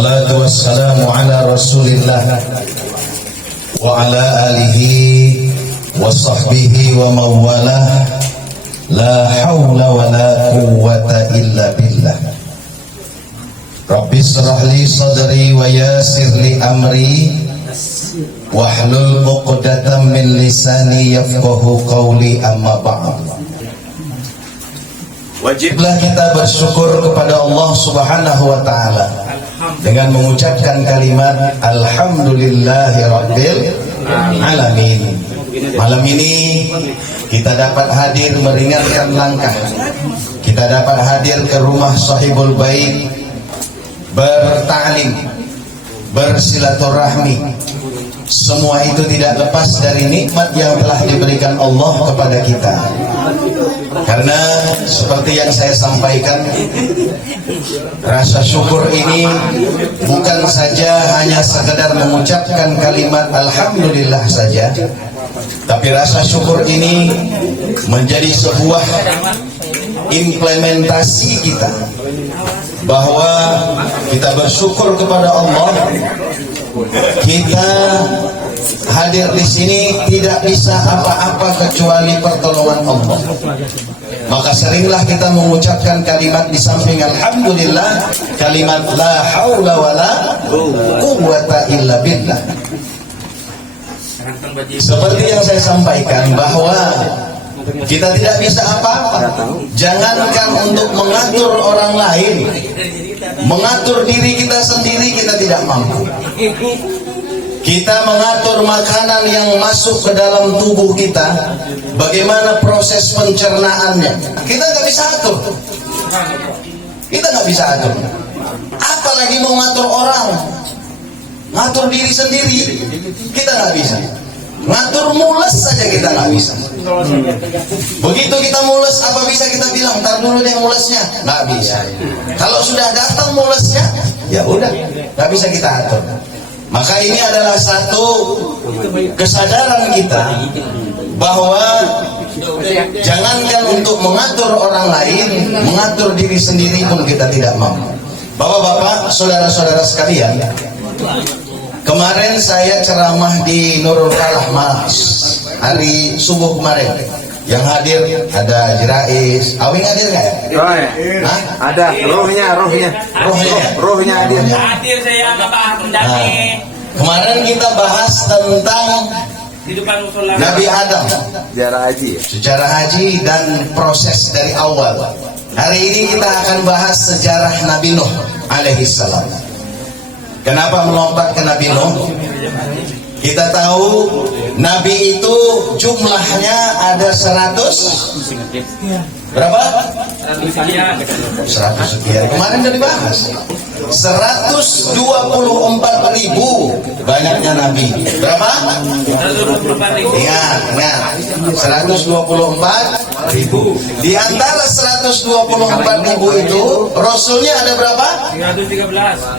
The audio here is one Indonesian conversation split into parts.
Wassalatu wassalamu ala rasulillah wa ala alihi wa sahbihi wa mawalah. La hawla wa la quwwata illa billah. Rabbi shrah li sadri wa yassir li amri wahlul 'uqdatam min lisani yafqahu qawli, amma ba'd. Wajiblah kita bersyukur kepada Allah Subhanahu wa taala dengan mengucapkan kalimat alhamdulillahi rabbil alamin. Malam ini kita dapat hadir meringankan langkah, kita dapat hadir ke rumah sahibul bait, bertaklim, bersilaturahmi. Semua itu tidak lepas dari nikmat yang telah diberikan Allah kepada kita. Karena seperti yang saya sampaikan, rasa syukur ini bukan saja hanya sekedar mengucapkan kalimat alhamdulillah saja, tapi rasa syukur ini menjadi sebuah implementasi kita, bahwa kita bersyukur kepada Allah. Kita hadir di sini tidak bisa apa-apa kecuali pertolongan Allah. Maka seringlah kita mengucapkan kalimat di samping alhamdulillah, kalimat la haula wala quwwata illa billah. Seperti yang saya sampaikan, bahwa kita tidak bisa apa-apa. Jangankan untuk mengatur orang lain, mengatur diri kita sendiri kita tidak mampu. Kita mengatur makanan yang masuk ke dalam tubuh kita, bagaimana proses pencernaannya, kita nggak bisa atur. Kita nggak bisa atur. Apalagi mau ngatur orang, ngatur diri sendiri, kita nggak bisa. Ngatur mules saja kita nggak bisa. Begitu kita mules, apa bisa kita bilang ntar dulu deh mulesnya? Nggak bisa. Kalau sudah datang mulesnya, ya udah, nggak bisa kita atur. Maka ini adalah satu kesadaran kita, bahwa jangankan untuk mengatur orang lain, mengatur diri sendiri pun kita tidak mampu. Bapak-bapak, saudara-saudara sekalian, kemarin saya ceramah di Nurul Falah Malas hari subuh kemarin. Yang hadir ada Jirais, Awing hadir nggak ya? Oh, ya. Ada, rohnya hadir. Hadir saya Bapak Mendaki. Kemarin kita bahas tentang Kehidupan Rasulullah Nabi Adam, Sejarah haji. sejarah haji dan proses dari awal. Hari ini kita akan bahas sejarah Nabi Nuh alaihissalam. Kenapa melompat ke Nabi Nuh? Kita tahu Nabi itu jumlahnya ada 100 berapa? 100 sekian. Kemarin sudah dibahas 124.000 banyaknya Nabi. Berapa? 124.000. Ingat 124.000. Di antara 124.000 itu Rasulnya ada berapa?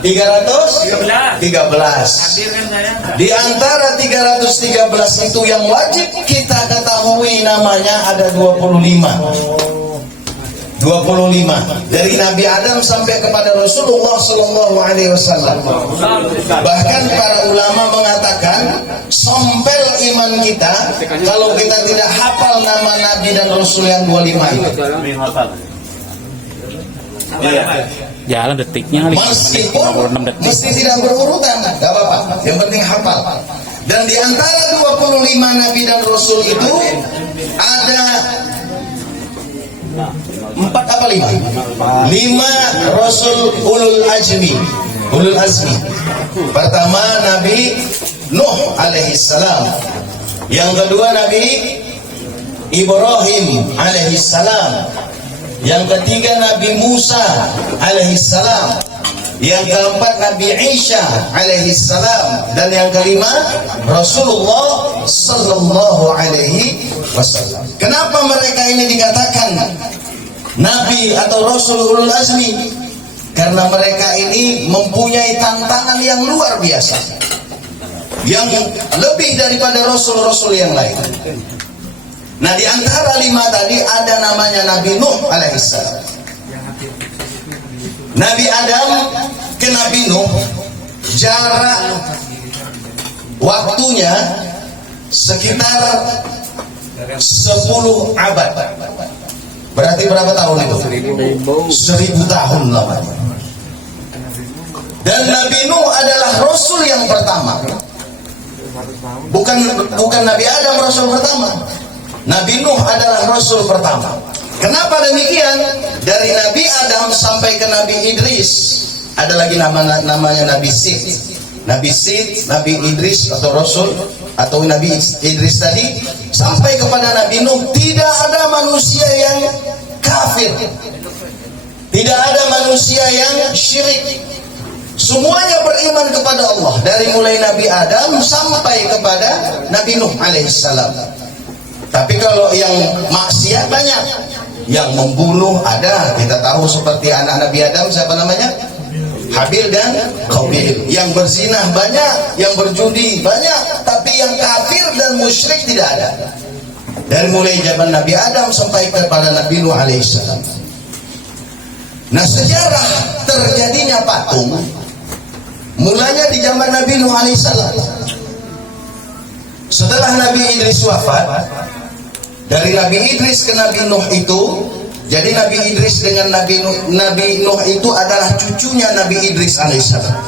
313. 313. Hadir kan saya? Di antara 313 itu yang wajib kita ketahui namanya ada 25 dari Nabi Adam sampai kepada Rasulullah SAW. Bahkan para ulama mengatakan sompel iman kita kalau kita tidak hafal nama Nabi dan Rasul yang 25 itu. Jalan detiknya Meskipun 56 detik. mesti tidak berurutan, gak apa-apa, yang penting hafal. Dan di antara 25 Nabi dan Rasul itu ada 4 apa 5? 5 Rasul ulul azmi. Pertama Nabi Nuh alaihissalam. Yang kedua Nabi Ibrahim alaihissalam. Yang ketiga Nabi Musa alaihissalam. Yang keempat Nabi Isa alaihissalam. Dan yang kelima Rasulullah sallallahu alaihi wasallam. Kenapa mereka ini dikatakan Nabi atau Rasul ulul azmi? Karena mereka ini mempunyai tantangan yang luar biasa, yang lebih daripada Rasul-Rasul yang lain. Nah, di antara 5 tadi ada namanya Nabi Nuh alaihissalam. Nabi Adam ke Nabi Nuh jarak waktunya sekitar 10 abad. Berarti berapa tahun itu? 1000 tahun lamanya. Dan Nabi Nuh adalah Rasul yang pertama. Bukan Nabi Adam Rasul pertama. Nabi Nuh adalah Rasul pertama. Kenapa demikian? Dari Nabi Adam sampai ke Nabi Idris, ada lagi namanya Nabi Sid. Nabi Sid, Nabi Idris atau Rasul atau Nabi Idris tadi sampai kepada Nabi Nuh, tidak ada manusia yang kafir, tidak ada manusia yang syirik. Semuanya beriman kepada Allah, dari mulai Nabi Adam sampai kepada Nabi Nuh alaihissalam. Tapi kalau yang maksiat banyak, yang membunuh ada, kita tahu seperti anak Nabi Adam, siapa namanya? Habil dan Qabil. Yang berzinah banyak, yang berjudi banyak, tapi yang kafir dan musyrik tidak ada. Dari mulai zaman Nabi Adam sampai kepada Nabi Nuh alaihissalam. Nah, sejarah terjadinya patung mulanya di zaman Nabi Nuh alaihissalam. Setelah Nabi Idris wafat, dari Nabi Idris ke Nabi Nuh itu, jadi Nabi Idris dengan Nabi Nuh itu adalah cucunya Nabi Idris alaihissalam.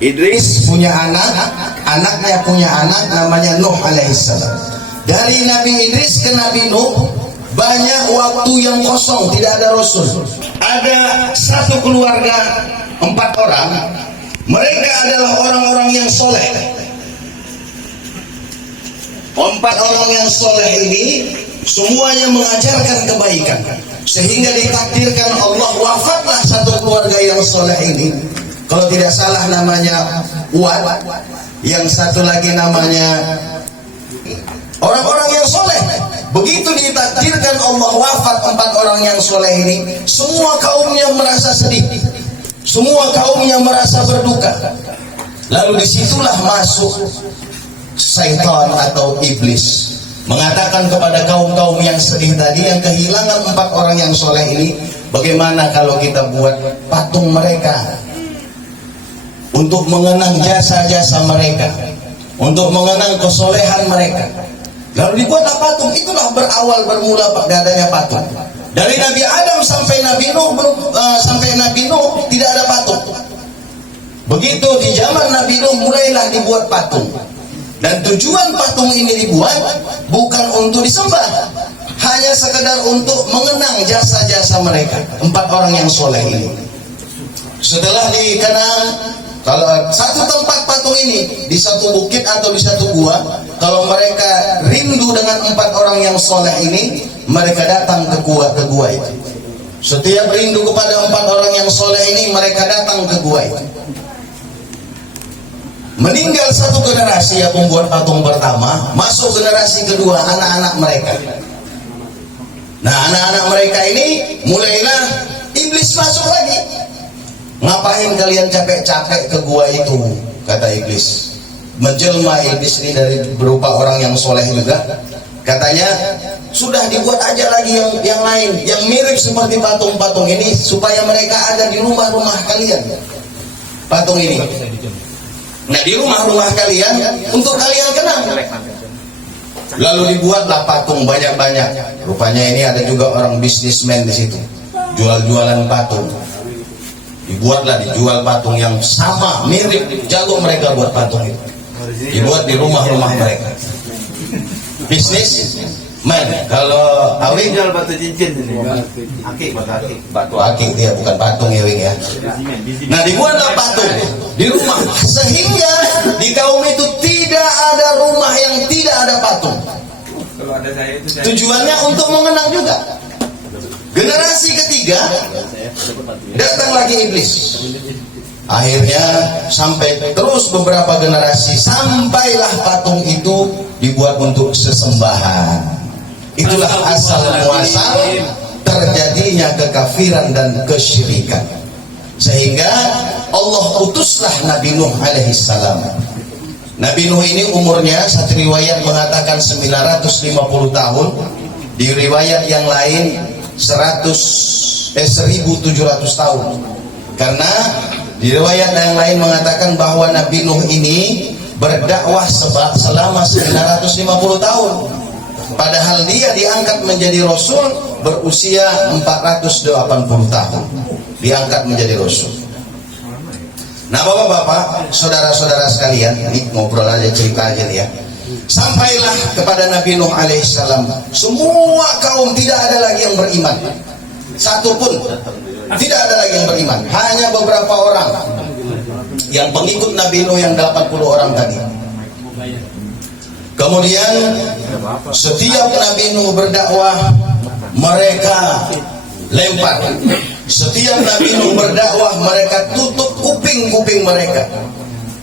Idris punya anak, anaknya punya anak namanya Nuh alaihissalam. Dari Nabi Idris ke Nabi Nuh banyak waktu yang kosong, tidak ada Rasul. Ada satu keluarga 4 orang, mereka adalah orang-orang yang soleh. 4 orang yang soleh ini semuanya mengajarkan kebaikan, sehingga ditakdirkan Allah wafatlah satu keluarga yang soleh ini. Kalau tidak salah namanya Uwad, yang satu lagi namanya orang-orang yang soleh. Begitu ditakdirkan Allah wafat 4 orang yang soleh ini, semua kaumnya merasa sedih, semua kaumnya merasa berduka. Lalu disitulah masuk syaitan atau iblis, mengatakan kepada kaum-kaum yang sedih tadi, yang kehilangan 4 orang yang soleh ini, bagaimana kalau kita buat patung mereka untuk mengenang jasa-jasa mereka, untuk mengenang kesolehan mereka. Lalu dibuatlah patung. Itulah berawal bermula adanya patung. Dari Nabi Adam sampai Nabi Nuh tidak ada patung. Begitu di zaman Nabi Nuh mulailah dibuat patung. Dan tujuan patung ini dibuat bukan untuk disembah, hanya sekedar untuk mengenang jasa-jasa mereka, 4 orang yang soleh ini. Setelah dikenang, kalau satu tempat patung ini di satu bukit atau di satu gua, kalau mereka rindu dengan 4 orang yang soleh ini, mereka datang ke gua itu. Setiap rindu kepada 4 orang yang soleh ini, mereka datang ke gua itu. Meninggal satu generasi yang membuat patung pertama, masuk generasi kedua, anak-anak mereka. Nah, anak-anak mereka ini mulailah iblis masuk lagi. Ngapain kalian capek-capek ke gua itu, kata iblis. Menjelma iblis ini dari berupa orang yang soleh juga. Katanya, sudah dibuat aja lagi yang lain, yang mirip seperti patung-patung ini, supaya mereka ada di rumah-rumah kalian. Patung ini. Nah, di rumah-rumah kalian, untuk kalian kenang. Lalu dibuatlah patung banyak-banyak. Rupanya ini ada juga orang bisnismen di situ, jual-jualan patung. Dijual patung yang sama, mirip, jago mereka buat patung itu. Dibuat di rumah-rumah mereka. Bisnis men. Kalau Awing jual batu cincin ini. Batu akik dia, bukan patung ya Wing ya. Nah, dibuatlah patung di rumah, sehingga di kaum itu tidak ada rumah yang tidak ada patung. Tujuannya untuk mengenang juga. Generasi ketiga datang lagi iblis. Akhirnya sampai terus beberapa generasi, sampailah patung itu dibuat untuk sesembahan. Itulah asal muasal terjadinya kekafiran dan kesyirikan. Sehingga Allah utuslah Nabi Nuh alaihissalam. Nabi Nuh ini umurnya, satu riwayat mengatakan 950 tahun, di riwayat yang lain 1700 tahun. Karena di riwayat yang lain mengatakan bahwa Nabi Nuh ini berdakwah selama 950 tahun. Padahal dia diangkat menjadi Rasul berusia 480 tahun. Diangkat menjadi Rasul. Nah bapak-bapak, saudara-saudara sekalian, ini ngobrol aja, cerita aja nih ya. Sampailah kepada Nabi Nuh alaihissalam, semua kaum tidak ada lagi yang beriman. Satu pun tidak ada lagi yang beriman. Hanya beberapa orang yang pengikut Nabi Nuh yang 80 orang tadi. Kemudian setiap Nabi Nuh berdakwah, mereka lempar. Setiap Nabi Nuh berdakwah, mereka tutup kuping-kuping mereka.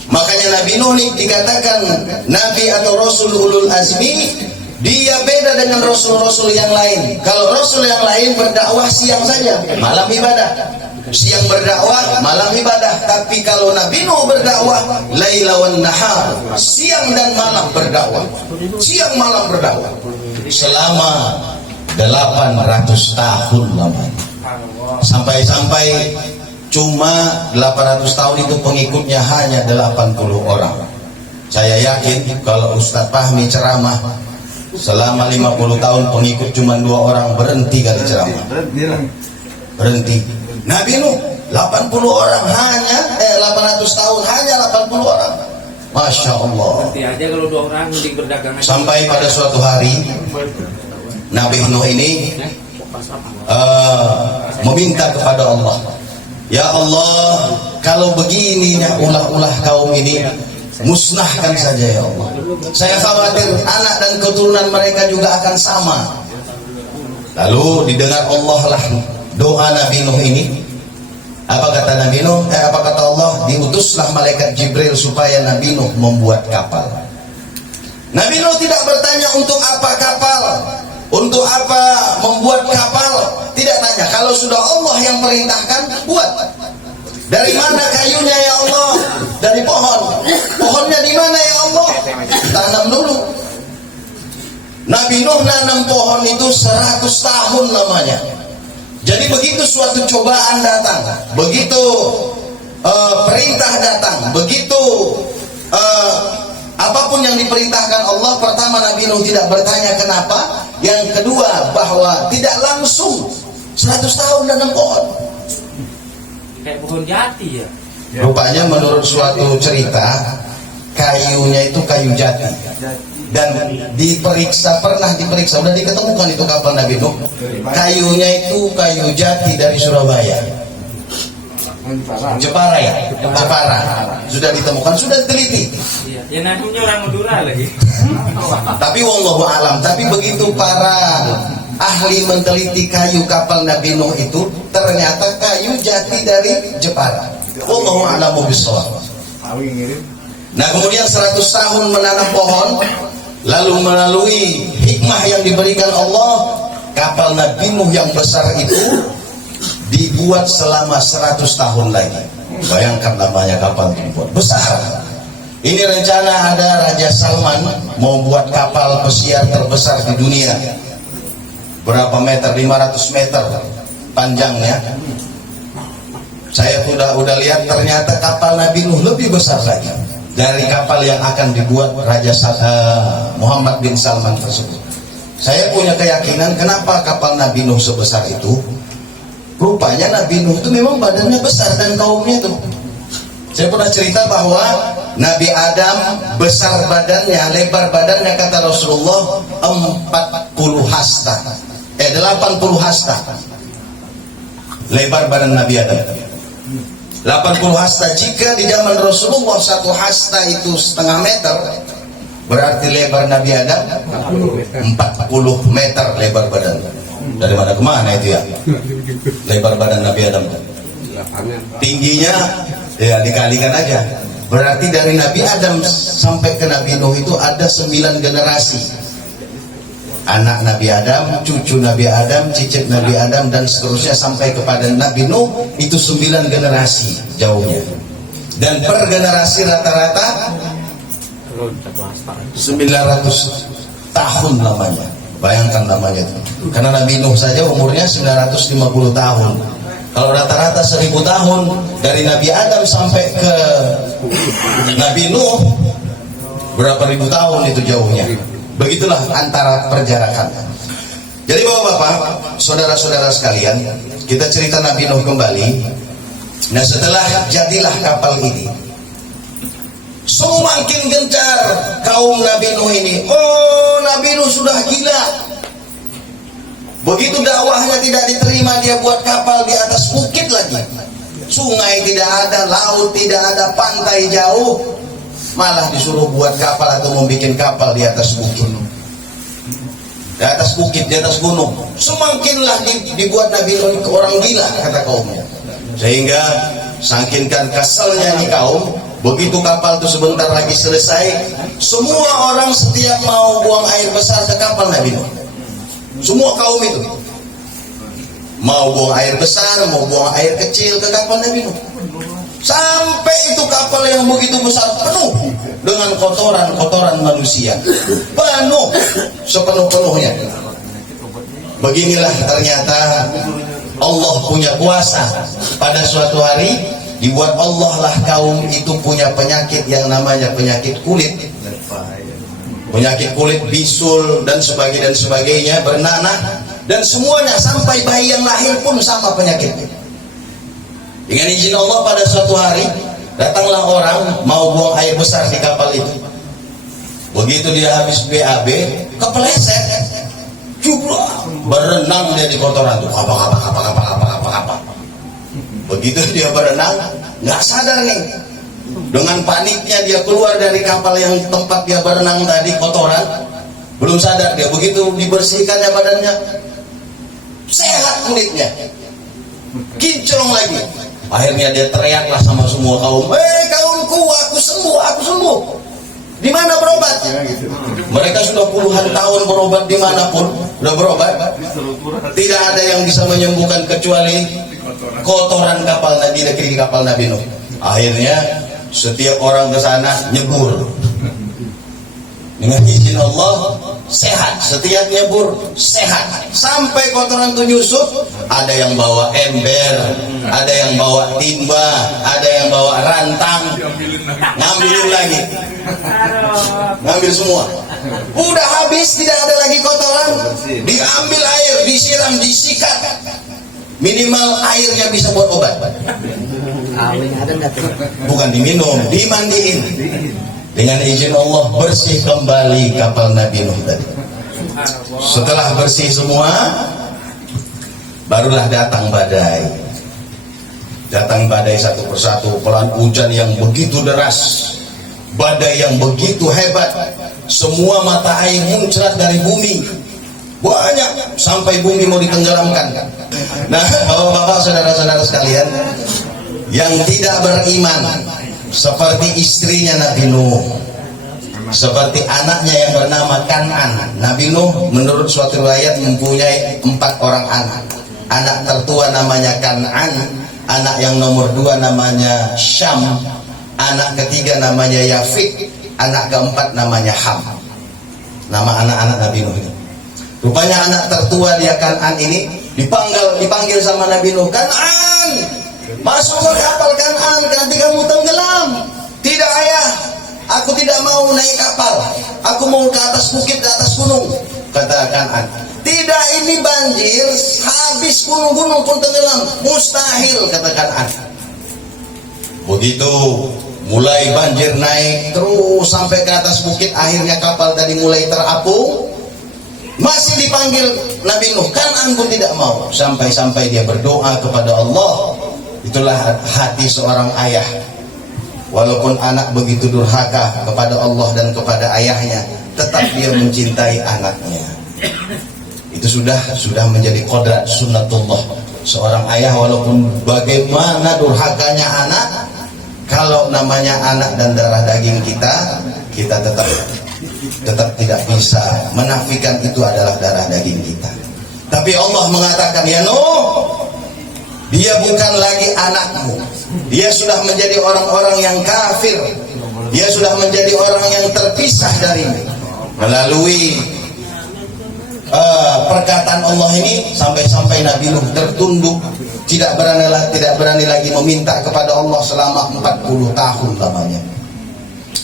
Makanya Nabi Nuh ini dikatakan Nabi atau Rasul Ulul Azmi. Dia beda dengan Rasul-Rasul yang lain. Kalau Rasul yang lain berdakwah siang saja, malam ibadah. Siang berdakwah, malam ibadah. Tapi kalau Nabi Nuh berdakwah laila wan nahar, siang dan malam berdakwah. Siang malam berdakwah selama 800 tahun lamanya. Sampai-sampai cuma 800 tahun itu pengikutnya hanya 80 orang. Saya yakin kalau Ustadz Fahmi ceramah selama 50 tahun pengikut cuma 2 orang, berhenti kali ceramah. Berhenti. Nabi Nuh 80 orang hanya 800 tahun hanya 80 orang. Masya Allah. Berhenti aja kalau 2 orang mending berdagang aja. Sampai pada suatu hari Nabi Nuh ini meminta kepada Allah, ya Allah, kalau begininya ulah-ulah kaum ini, musnahkan saja ya Allah. Saya khawatir anak dan keturunan mereka juga akan sama. Lalu didengar Allah lah doa Nabi Nuh ini. Apa kata Nabi Nuh? Apa kata Allah? Diutuslah malaikat Jibril supaya Nabi Nuh membuat kapal. Nabi Nuh tidak bertanya untuk apa kapal, untuk apa membuat kapal. Tidak tanya. Kalau sudah Allah yang perintahkan, buat. Dari mana kayunya ya Allah? Dari pohon. Pohonnya di mana ya Allah? Tanam dulu. Nabi Nuh nanam pohon itu 100 tahun namanya. Jadi begitu suatu cobaan datang, begitu perintah datang, begitu apapun yang diperintahkan Allah, pertama Nabi Nuh tidak bertanya kenapa. Yang kedua bahwa tidak langsung 100 tahun nanam pohon. Kayak pohon jati ya. Rupanya menurut suatu cerita, kayunya itu kayu jati. Dan pernah diperiksa, sudah diketemukan itu kapal Nabi Nuh. Kayunya itu kayu jati dari Surabaya. Jepara ya? Jepara. Sudah ditemukan, sudah diteliti. Iya, ya nantinya orang Madura lagi. Tapi wallahu alam, tapi begitu para ahli meneliti kayu kapal Nabi Nuh itu, ternyata kayu jati dari Jepara. Wallahu a'lamu bishawab. Nah, kemudian 100 tahun menanam pohon, lalu melalui hikmah yang diberikan Allah, kapal Nabi Nuh yang besar itu dibuat selama 100 tahun lagi. Bayangkan namanya kapal dibuat besar. Ini rencana ada Raja Salman mau buat kapal pesiar terbesar di dunia. Berapa meter? 500 meter panjangnya. Saya udah lihat, ternyata kapal Nabi Nuh lebih besar lagi dari kapal yang akan dibuat Raja Muhammad bin Salman tersebut. Saya punya keyakinan kenapa kapal Nabi Nuh sebesar itu. Rupanya Nabi Nuh itu memang badannya besar dan kaumnya itu. Saya pernah cerita bahwa Nabi Adam besar badannya, lebar badannya kata Rasulullah 40 hasta. 80 hasta. Lebar badan Nabi Adam. 80 hasta. Jika di zaman Rasulullah 1 hasta itu setengah meter, berarti lebar Nabi Adam 40 meter lebar badan. Dari mana ke mana itu ya? Lebar badan Nabi Adam. Tingginya ya dikalikan aja. Berarti dari Nabi Adam sampai ke Nabi Nuh itu ada 9 generasi. Anak Nabi Adam, cucu Nabi Adam, cicit Nabi Adam, dan seterusnya sampai kepada Nabi Nuh, itu 9 generasi jauhnya. Dan per generasi rata-rata 900 tahun lamanya. Bayangkan namanya itu. Karena Nabi Nuh saja umurnya 950 tahun. Kalau rata-rata 1000 tahun dari Nabi Adam sampai ke Nabi Nuh, berapa ribu tahun itu jauhnya. Begitulah antara perjalanan. Jadi bapak-bapak, saudara-saudara sekalian, kita cerita Nabi Nuh kembali. Nah, setelah jadilah kapal ini, semakin gencar kaum Nabi Nuh ini. Oh, Nabi Nuh sudah gila. Begitu dakwahnya tidak diterima, dia buat kapal di atas bukit lagi. Sungai tidak ada, laut tidak ada, pantai jauh, malah disuruh buat kapal atau membuat kapal di atas bukit, di atas bukit, di atas gunung. Semakinlah dibuat Nabi Nuh orang gila, kata kaumnya. Sehingga saking keselnya nih kaum, begitu kapal itu sebentar lagi selesai, semua orang setiap mau buang air besar ke kapal Nabi Nuh. Semua kaum itu mau buang air besar, mau buang air kecil ke kapal Nabi Nuh. Sampai itu kapal yang begitu besar penuh dengan kotoran-kotoran manusia, penuh sepenuh-penuhnya. Beginilah ternyata Allah punya kuasa. Pada suatu hari dibuat Allah lah kaum itu punya penyakit yang namanya penyakit kulit. Penyakit kulit, bisul dan sebagainya, bernanah, dan semuanya sampai bayi yang lahir pun sama penyakitnya. Dengan izin Allah pada suatu hari datanglah orang mau buang air besar di kapal itu. Begitu dia habis BAB, kepleset, jublah, berenang dia di kotoran itu. Apa. Begitu dia berenang, nggak sadar nih. Dengan paniknya dia keluar dari kapal yang tempat dia berenang tadi, kotoran, belum sadar dia. Begitu dibersihkannya badannya, sehat kulitnya, kinclong lagi. Akhirnya dia teriaklah sama semua kaum, kaumku, aku sembuh. Di mana berobat? Mereka sudah puluhan tahun berobat dimanapun, sudah berobat. Tidak ada yang bisa menyembuhkan kecuali kotoran kapal Nabi, di kapal Nabi Nuh. Akhirnya setiap orang ke sana nyebur. Dengan izin Allah sehat, setiap nyebur sehat. Sampai kotoran itu nyusup, ada yang bawa ember, ada yang bawa timba, ada yang bawa rantang, ngambilin lagi, ngambil semua. Udah habis, tidak ada lagi kotoran, diambil air, disiram, disikat. Minimal airnya bisa buat obat. Bukan diminum, dimandiin. Dengan izin Allah bersih kembali kapal Nabi Nuh tadi. Setelah bersih semua, barulah datang badai. Datang badai satu persatu, pelan hujan yang begitu deras, badai yang begitu hebat. Semua mata air muncrat dari bumi, banyak sampai bumi mau ditenggelamkan. Nah, bapak-bapak, saudara-saudara sekalian, yang tidak beriman seperti istrinya Nabi Nuh, seperti anaknya yang bernama Kan'an. Nabi Nuh menurut suatu riwayat mempunyai 4 orang anak. Anak tertua namanya Kan'an, anak yang nomor 2 namanya Syam, anak ketiga namanya Yafik, anak keempat namanya Ham. Nama anak-anak Nabi Nuh ini. Rupanya anak tertua dia Kan'an ini dipanggil sama Nabi Nuh, Kan'an, masuk ke kapal Kan'an, nanti kamu tenggelam. Tidak ayah, aku tidak mau naik kapal, aku mau ke atas bukit, ke atas gunung. Kata Kan'an, tidak, ini banjir, habis gunung-gunung pun tenggelam, mustahil, kata Kan'an. Begitu mulai banjir naik terus sampai ke atas bukit, akhirnya kapal tadi mulai terapung. Masih dipanggil Nabi Nuh, Kan'an pun tidak mau, sampai-sampai dia berdoa kepada Allah. Itulah hati seorang ayah. Walaupun anak begitu durhaka kepada Allah dan kepada ayahnya, tetap dia mencintai anaknya. Itu sudah menjadi kodrat sunnatullah. Seorang ayah walaupun bagaimana durhakanya anak, kalau namanya anak dan darah daging kita tetap tidak bisa menafikan itu adalah darah daging kita. Tapi Allah mengatakan, ya Nuh, dia bukan lagi anakmu. Dia sudah menjadi orang-orang yang kafir. Dia sudah menjadi orang yang terpisah darimu. Melalui perkataan Allah ini sampai-sampai Nabi Nuh tertunduk, tidak berani lagi meminta kepada Allah selama 40 tahun lamanya.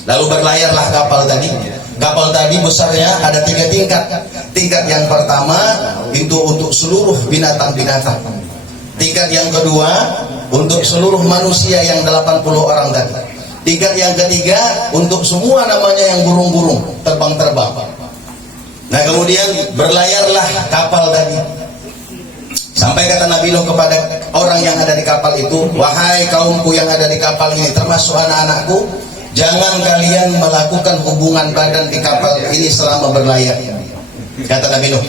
Lalu berlayarlah kapal tadi. Kapal tadi besarnya ada 3 tingkat. Tingkat yang pertama itu untuk seluruh binatang-binatang. Tingkat yang kedua untuk seluruh manusia yang 80 orang tadi. Tingkat yang ketiga untuk semua namanya yang burung-burung terbang-terbang. Nah kemudian berlayarlah kapal tadi. Sampai kata Nabi Nuh kepada orang yang ada di kapal itu, wahai kaumku yang ada di kapal ini termasuk anak-anakku, jangan kalian melakukan hubungan badan di kapal ini selama berlayar. Kata Nabi Nuh.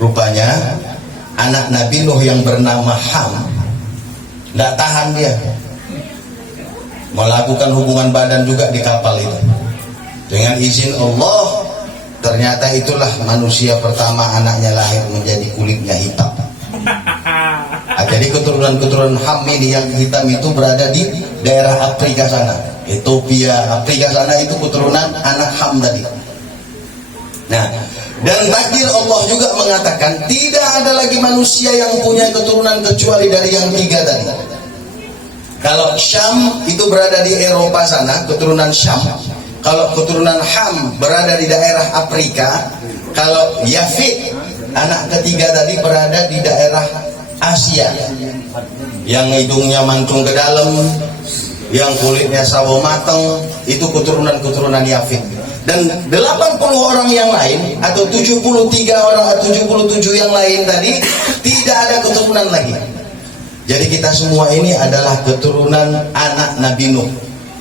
Rupanya anak Nabi Nuh yang bernama Ham tidak tahan dia melakukan hubungan badan juga di kapal itu. Dengan izin Allah, ternyata itulah manusia pertama anaknya lahir menjadi kulitnya hitam. Jadi keturunan-keturunan Ham ini yang hitam itu berada di daerah Afrika sana, Ethiopia, Afrika sana, itu keturunan anak Ham tadi. Nah, dan takdir Allah juga mengatakan tidak ada lagi manusia yang punya keturunan kecuali dari yang 3 tadi. Kalau Syam itu berada di Eropa sana, keturunan Syam. Kalau keturunan Ham berada di daerah Afrika. Kalau Yafid anak ketiga tadi berada di daerah Asia, yang hidungnya mancung ke dalam, yang kulitnya sawo mateng, itu keturunan-keturunan Yafid. Dan 80 orang yang lain atau 73 orang atau 77 yang lain tadi tidak ada keturunan lagi. Jadi kita semua ini adalah keturunan anak Nabi Nuh.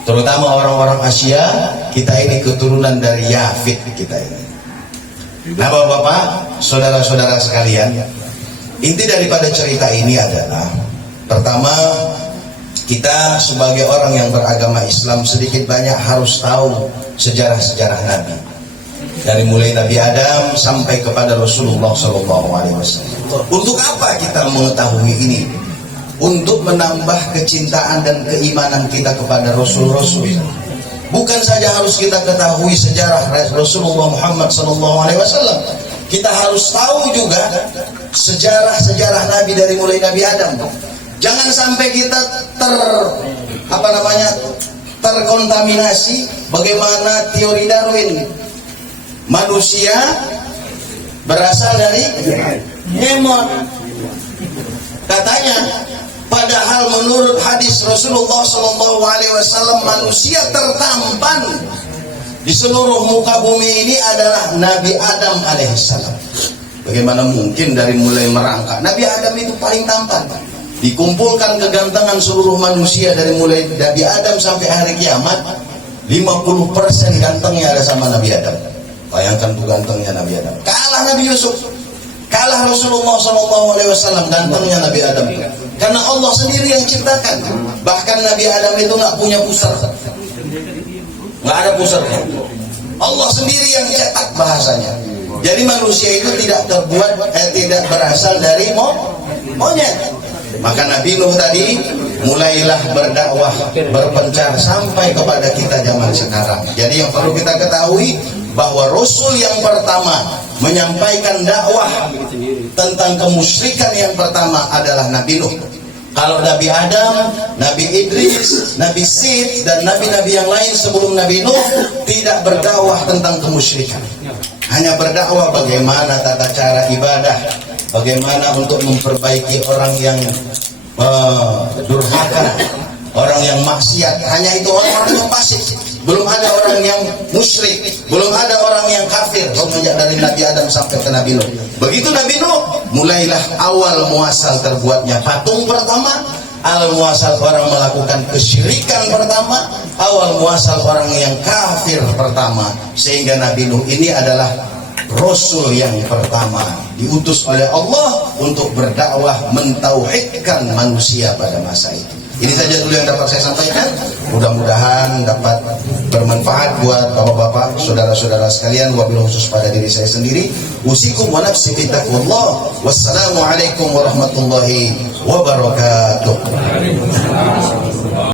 Terutama orang-orang Asia, kita ini keturunan dari Yafid kita ini. Nah Bapak-bapak, saudara-saudara sekalian, inti daripada cerita ini adalah, pertama, kita sebagai orang yang beragama Islam sedikit banyak harus tahu sejarah-sejarah Nabi. Dari mulai Nabi Adam sampai kepada Rasulullah SAW. Untuk apa kita mengetahui ini? Untuk menambah kecintaan dan keimanan kita kepada Rasul-Rasul. Bukan saja harus kita ketahui sejarah Rasulullah Muhammad SAW. Kita harus tahu juga sejarah-sejarah Nabi dari mulai Nabi Adam. Jangan sampai kita terkontaminasi bagaimana teori Darwin. Manusia berasal dari hemon. Katanya, padahal menurut hadis Rasulullah SAW, manusia tertampan di seluruh muka bumi ini adalah Nabi Adam alaihissalam. Bagaimana mungkin dari mulai merangkak Nabi Adam itu paling tampan? Dikumpulkan kegantengan seluruh manusia dari mulai Nabi Adam sampai hari kiamat, 50% gantengnya ada sama Nabi Adam. Bayangkan tuh gantengnya Nabi Adam. Kalah Nabi Yusuf, kalah Rasulullah SAW gantengnya Nabi Adam. Karena Allah sendiri yang ciptakan. Bahkan Nabi Adam itu nggak punya pusar, nggak ada pusarnya. Allah sendiri yang cetak bahasanya. Jadi manusia itu tidak tidak berasal dari monyet. Maka Nabi Nuh tadi mulailah berdakwah, berpencar sampai kepada kita zaman sekarang. Jadi yang perlu kita ketahui bahwa Rasul yang pertama menyampaikan dakwah tentang kemusyrikan yang pertama adalah Nabi Nuh. Kalau Nabi Adam, Nabi Idris, Nabi Sid, dan nabi-nabi yang lain sebelum Nabi Nuh tidak berdakwah tentang kemusyrikan. Hanya berdakwah bagaimana tata cara ibadah, bagaimana untuk memperbaiki orang yang durhaka, orang yang maksiat. Hanya itu orang-orang yang fasik. Belum ada orang yang musyrik, belum ada orang yang kafir semenjak dari Nabi Adam sampai ke Nabi Nuh. Begitu Nabi Nuh, mulailah awal muasal terbuatnya patung pertama, awal muasal orang melakukan kesyirikan pertama, awal muasal orang yang kafir pertama. Sehingga Nabi Nuh ini adalah Rasul yang pertama diutus oleh Allah untuk berdakwah mentauhidkan manusia pada masa itu. Ini saja dulu yang dapat saya sampaikan. Mudah-mudahan dapat bermanfaat buat bapak-bapak, saudara-saudara sekalian, wabil khusus pada diri saya sendiri. Usikum wa nafsi fi taqwallah. Wassalamualaikum warahmatullahi wabarakatuh.